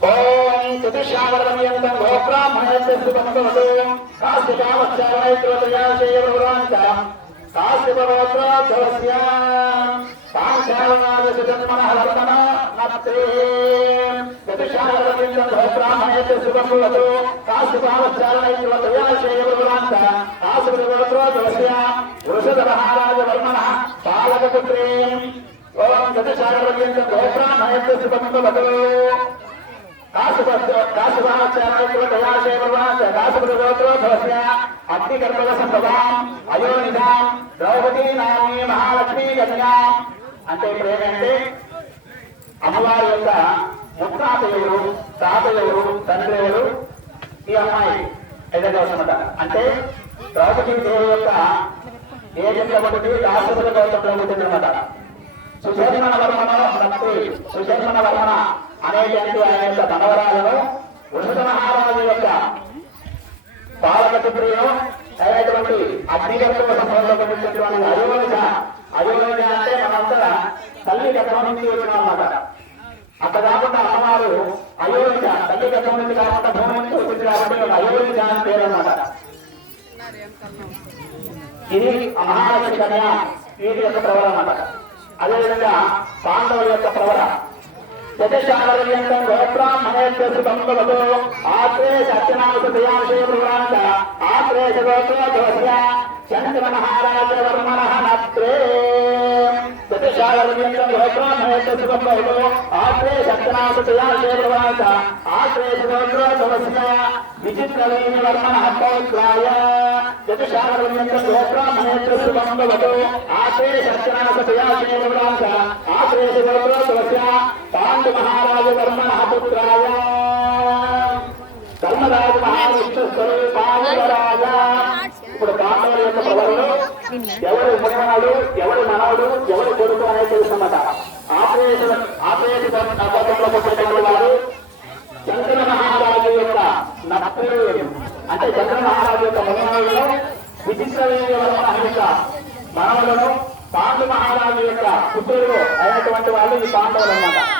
ఓం చతుశావరమయంతం గోబ్రాహ్మణేభ్య శుభమస్తు కాశ్యపావచ్చారణైత్రోదయాశేయవరాంత కాశ్యపరోత్రోత్సవస్య పాంచాలనాదశజన్మనః వర్తన నత్రే చతుశావరమయంతం గోబ్రాహ్మణేభ్య శుభమస్తు కాశ్యపావచ్చారణైత్రోదయాశేయవరాంత కాశ్యపరోత్రోత్సవస్య వృషధరహారాజవర్మణः పాలకపుత్రే ఓం చతుశావరమయంతం గోబ్రాహ్మణేభ్య మహాలక్ష్మీ కన్యా అంటే ఇప్పుడు ఏంటంటే అమ్మవారి యొక్క ముత్తాత ఎవరు తాత ఎవరు తండ్రి ఎవరు ఈ అమ్మాయి ఏదైతే వస్తుందట అంటే ద్రౌపది దేవి యొక్క ఏజెంట్ల ఒకటి రాష్ట్రపతి గౌతంలో ఉంటుందన్నమాట సుశర్మణ వర్మన నత్తి సుశర్మణ వర్మన అనేటువంటి ఆయన యొక్క ధనవరాలను ఉన్నత మహారాజు యొక్క పాలకపుత్రిలో అయినటువంటి అగ్నిగర్భ సంబంధంలో ఉన్నటువంటి అయోగ అయోగ అంటే మనంతా తల్లి గతం నుంచి వచ్చిన అన్నమాట అక్కడ కాకుండా అమ్మవారు అయోగ తల్లి గతం నుంచి కాకుండా భూమి నుంచి వచ్చింది కాబట్టి అయోగ అని పేరు అన్నమాట ఇది మహారాజు కన్య వీటి యొక్క ప్రవర అన్నమాట అదేవిధంగా పాండవుల యొక్క ప్రవర చతుశావర్యంతం గోబ్రాహ్మణేభ్యస్తు సంభవతో ఆత్రే సత్యనామసతయాశే ప్రవరాంత ఆత్రే గోత్రోద్భవస్య చంద్ర మహారాజ వర్మణః నత్రే చతుశావర్యంతం గోబ్రాహ్మణేభ్యస్తు సంభవతో ఆత్రే సత్యనామసతయాశే ప్రవరాంత ఆత్రే గోత్రోద్భవస్య విచిత్రవేణి వర్మణః పౌత్రాయ చతుశావర్యంతం గోబ్రాహ్మణేభ్యస్తు పాండు మహారాజ వర్మణ పుత్రాయ ధర్మరాజు మహావిష్ణు స్వరూపాయ ఇప్పుడు యొక్క ఎవరు మునిమనుడు ఎవరు మనవుడు ఎవరు కొడుకు అనేది తెలుసన్నమాట ఆపరేషన్ ఆపరేషన్ పథకంలో పుట్టినటువంటి వారు చంద్ర మహారాజు యొక్క నత్రులు అంటే చంద్ర మహారాజు యొక్క మునిమనులను విచిత్రవేణి వర్మణ యొక్క మనవులను పాండు మహారాజు యొక్క పుత్రులు అయినటువంటి వాళ్ళు ఈ పాండవులు అన్నమాట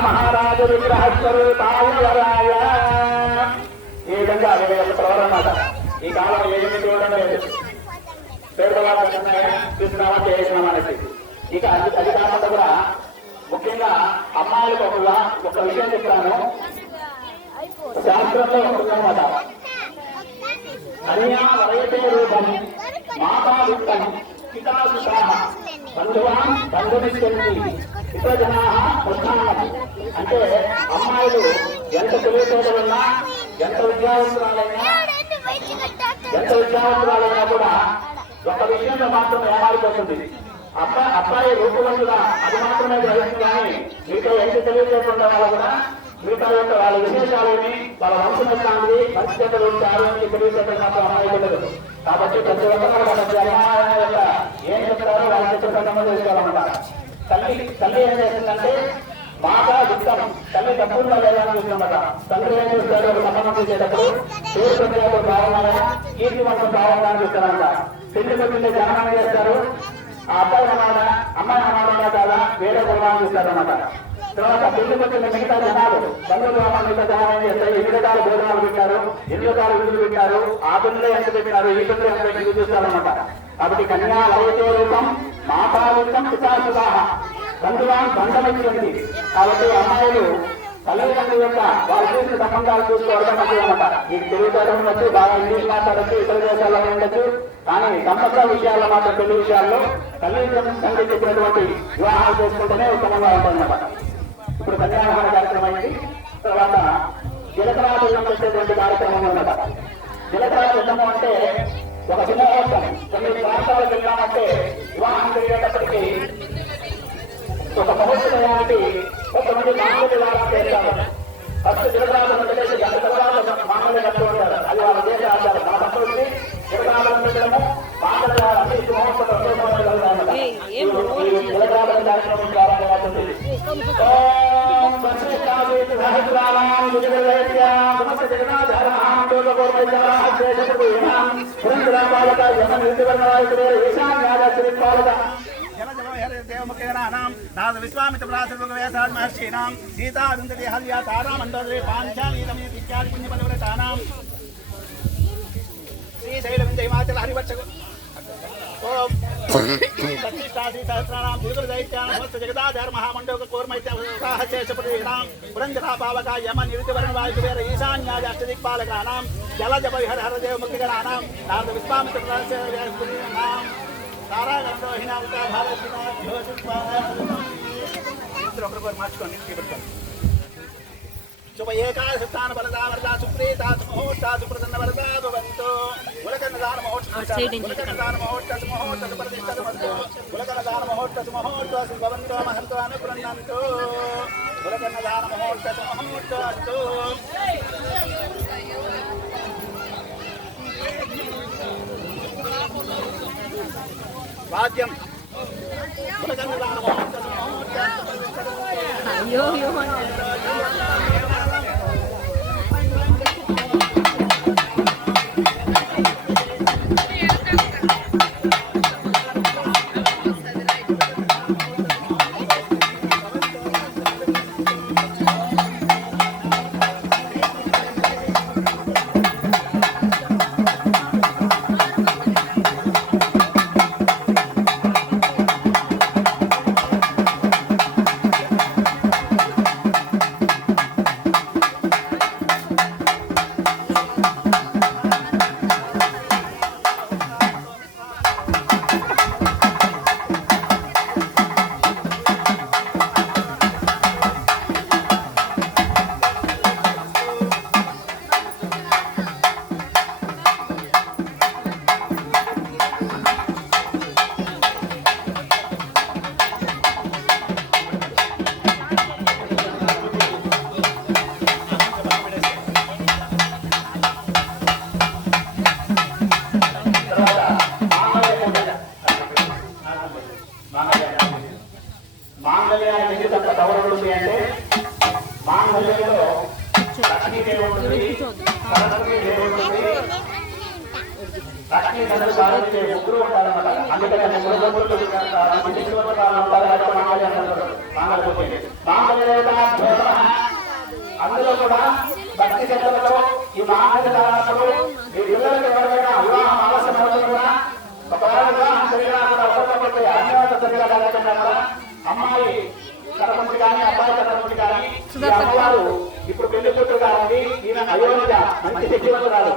మహారాజు విగ్రహ స్వరూపాయ ఈ విధంగా అదే ఈ కాలం ఏమి చూడడం లేదు పేదవాళ్ళ తీసుకున్నామా చేసినామా అనేసి ఇక అది కాకుండా కూడా ముఖ్యంగా అమ్మాయిలకు ఒక ఒక విషయం చెప్తాను శాస్త్రంలో ఉంటుందన్నమాట. కన్యా వరయతే రూపం మాతా విత్తం పితా సుతాః బంధువాన్ బంధుమిత్యంతి ఇతర జనా ప్రధానం అంటే అమ్మాయిలు ఎంత తెలివితేటలున్నా ఎంత విద్యావంతురాలైనా ఎంత విద్యావంతురాలైనా కూడా ఒక విషయంలో మాత్రం ఏమారిపోతుంది. అబ్బాయి అబ్బాయి రూపవంతుడా? అది మాత్రమే గ్రహిస్తుంది కానీ మీతో ఎంత తెలియజేయకుండా వాళ్ళు కూడా మిగతా యొక్క వాళ్ళ విశేషాలని వాళ్ళ వంశం ఎట్లా మంచి చెడ్డలు ఉంటారు అని తెలియజేయడం మాత్రం అమ్మాయి తెలియదు కాబట్టి ప్రతి ఒక్కరు వాళ్ళ జన్మాయన యొక్క ఏం చెప్తారో వాళ్ళ చెప్పిన సంబంధం చేసుకోవాలన్నమాట తల్లి తల్లి ఏం చేస్తుందంటే బాగా దుఃఖం తల్లి తప్పుల్లో లేదని చూస్తున్నమాట తండ్రి ఏం చూస్తాడు ఒక సంబంధం చేసేటప్పుడు పేరు ప్రక్రియలు బాగున్నాయా కీర్తి వంశం బాగున్నాయని చూస్తారంట పెళ్ళి కొట్టింటే జననం చేస్తారు ఆ అబ్బాయి అమ్మాయి అమ్మాయి కాదా వేరే కులమాన్ని చూస్తారన్నమాట తర్వాత పెళ్ళి కొట్టిన మిగతా జనాలు బంధు అమ్మ మిగతా చేస్తారు ఎన్ని రకాల భోజనాలు పెట్టారు. ఎన్ని రకాల విధులు పెట్టారు. ఆ పిల్లలు ఎంత పెట్టినారు ఈ పిల్లలు ఎంత పెట్టి చూస్తారనమాట కాబట్టి కన్యా వయతే రూపం మాతారూపం పితాసుతాహ బంధువాన్ బంధమిచ్చింది కాబట్టి అమ్మాయిలు తల్లిదండ్రుల యొక్క వారు చేసిన సంబంధాలు చూసుకోవడం మంచిదన్నమాట మీకు తెలుగుతరం ఉండొచ్చు బాగా ఇంగ్లీష్ మాట్లాడచ్చు ఇతర దేశాల్లో ఉండొచ్చు. కానీ సంపద విషయాల్లో మాత్రం తెలుగు విషయాల్లో తల్లిదండ్రులు తండ్రి చెప్పినటువంటి వివాహాలు చేసుకుంటేనే ఉత్తమంగా ఉంటుందన్నమాట. ఇప్పుడు కన్యాదాన కార్యక్రమం అయింది. తర్వాత జలకరాజులం వచ్చేటువంటి కార్యక్రమం ఉన్నమాట. జలధార వెళ్ళము అంటే ఒక సింహోత్సవం తొమ్మిది రాష్ట్రాలకు వెళ్ళామంటే వివాహం జరిగేటప్పటికీ ఒక మహోత్సవానికి కొంతమంది నాలుగు వివాహం చేస్తారు. ఫస్ట్ జలధారం పెట్టేసి దాని గోర్వైద్యాః శ్రేష్ఠపురేణాం పురంధరాపాలక యమ నిర్దివర్ణవాయుడే ఈశాన్యాదాశ్రీ పాలక దేవముఖేనాం నాద విశ్వామిత ప్రాసర్వేసాద్ మహర్షీణాం సీతారుందతి హల్యా దైత్యాన సమస్త జగదాధార మహామండోక కోర్మైత్యాహ శేషపురీణాం పురంజరా పావక యమ నిరుతివరణ వాయువేర ఈశాన్యాది అష్టదిక్పాలకానాం జల జప విహర హర నారద ఒకరికొకరు మార్చుకోండి शुभयेका सप्तान वरदा वाद्यम अयो। यो పూజ మాంగళ్య దేవత అందులో కూడా భక్తి శ్రద్ధలతో ఈ మాంగళ్య కాదని ఈయన అయోధ్య మంచి శక్తివంతురాలు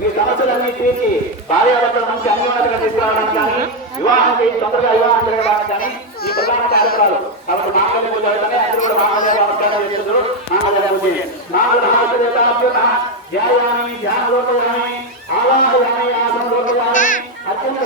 మీ సమస్యలన్నీ తీర్చి భార్యాభర్తల మంచి అన్యవాదగా తీసుకురావడానికి కానీ వివాహం చేసి తొందరగా వివాహం జరగడానికి కానీ ఈ ప్రధాన కార్యక్రమాలు కాబట్టి మాంగళ్యం జరగడమే అందరూ కూడా మాంగళ్యాలు అవసరంగా చేస్తున్నారు. మాంగళ్యాలు నాలుగు మహాశయాలు ధ్యాయాన్ని ధ్యాన లోపల కానీ ఆలాహ కానీ ఆసన లోపల కానీ అత్యంత